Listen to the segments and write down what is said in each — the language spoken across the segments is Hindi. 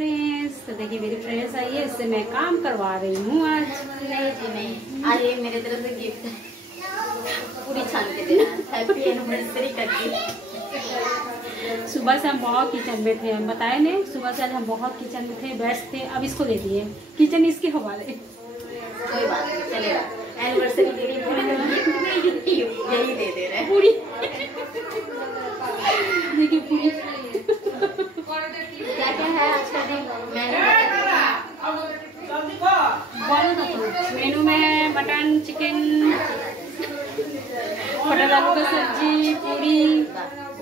फ्रेंड्स, तो देखिए मेरी फ्रेंड्स आई है, इससे मैं काम करवा रही हूँ आज। नहीं जी नहीं, आज ये मेरे तरफ से गिफ्ट है, पूरी छान के देना, हैप्पी एनिवर्सरी करके। सुबह से हम बहुत किचन में थे, हम बताए नहीं, सुबह से आज हम बहुत किचन में थे, व्यस्त थे। अब इसको दे दिए किचन, इसके हवाले। कोई बात नहीं, चलेगा। एनिवर्सरी के लिए पूरी यही दे दे रहे हैं पूरी। देखिए पूरी क्या क्या है आज का दिन मेनू में मटन, चिकन, मटर आलू का सब्जी, पूरी,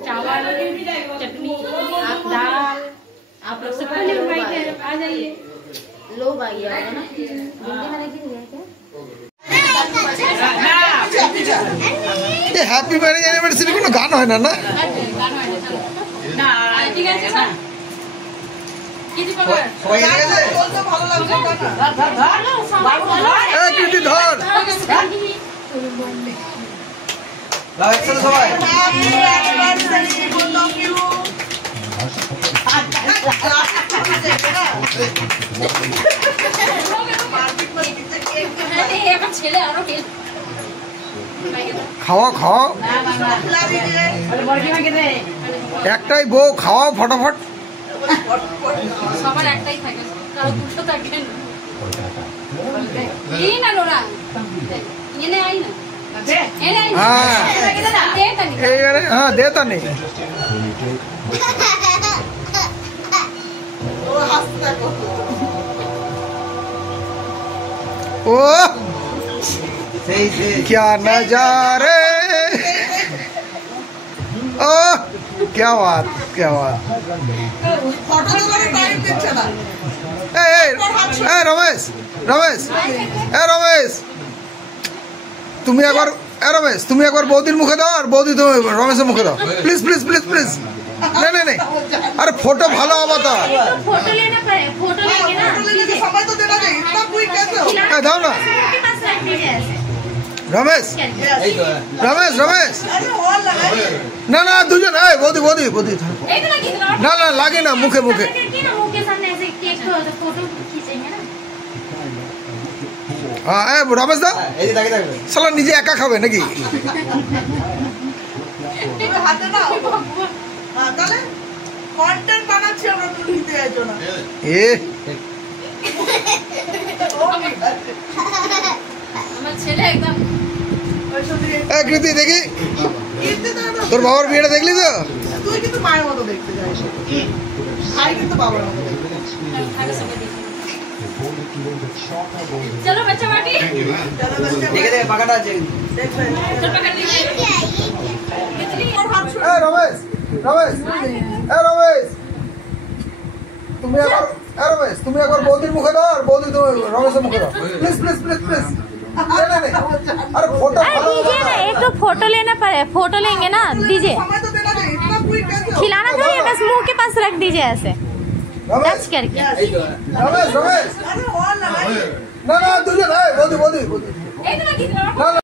चावल, चटनी, दाल। आप लोग सबका इनवाइट है, आ जाइए। लोग आ गया होगा ना, हिंदी में नहीं है क्या? ये हैप्पी मैरिज एनिवर्सरी কোনো গান হয় না না? না ঠিক আছে স্যার। কি দিব সবাই গেছে? বলতে ভালো লাগছে না। এই কৃতি ধর। লাও একসাথে সবাই। Happy anniversary full of you. খাওয়া খাওয়া একটাই বউ, খাওয়া ফটাফট। সবার একটাই থাকে, কারো দুটো থাকে না। এই না লোরা এনে আই না এনে আই না। হ্যাঁ দেতা নেই। ओ क्या नजारे, ओ क्या बात, क्या बात। रमेश रमेश रमेश তুমি একবার রমেশ তুমি একবার বৌদির মুখে দাও, আর বৌদি তুমি রমেশের মুখে দাও, প্লিজ প্লিজ প্লিজ প্লিজ। नहीं नहीं नहीं, अरे फोटो भालो अवता, फोटो लेना पड़े, फोटो लेंगे ना, समय तो देना चाहिए, इतना कोई कैसे हो? दाओ ना रमेश रमेश रमेश। ना ना दुजन है, बोदी बोदी बोदी ना ना लागे ना मुखे मुखे। हाँ ए रमेश दा साला निजे एका खाबे नाकि? কন্টেন্ট বানাচ্ছি আমরা, তুমি নিতে যাচ্ছ না। আমার ছেলে একদম এ কৃতি দেখি তোর বাবার বিয়েটা দেখলি তো? তুই কিন্তু মায়ের মতো দেখতে যাস, ভাই কিন্তু বাবার মতো দেখতে। चलो बच्चा बाटी দেখে দে পাকাটা আছে, चल पकड़ लीजिए। এ রমেশ রমেশ এ রমেশ তুমি একবার রমেশ তুমি একবার বৌদির মুখে দাও, আর বৌদি তুমি রমেশের মুখে দাও, প্লিজ प्लीज प्लीज प्लीज। अरे फोटो दीजिए ना, एक तो फोटो लेना पड़े, फोटो लेंगे ना, दीजिए। समय तो देना चाहिए, इतना कोई कैसे हो? खिलाना चाहिए, बस मुंह के पास रख दीजिए ऐसे टच करके। रमेश रमेश अरे और लगाइए ना ना तुझे ना बोदी बोदी बोदी एक ना ना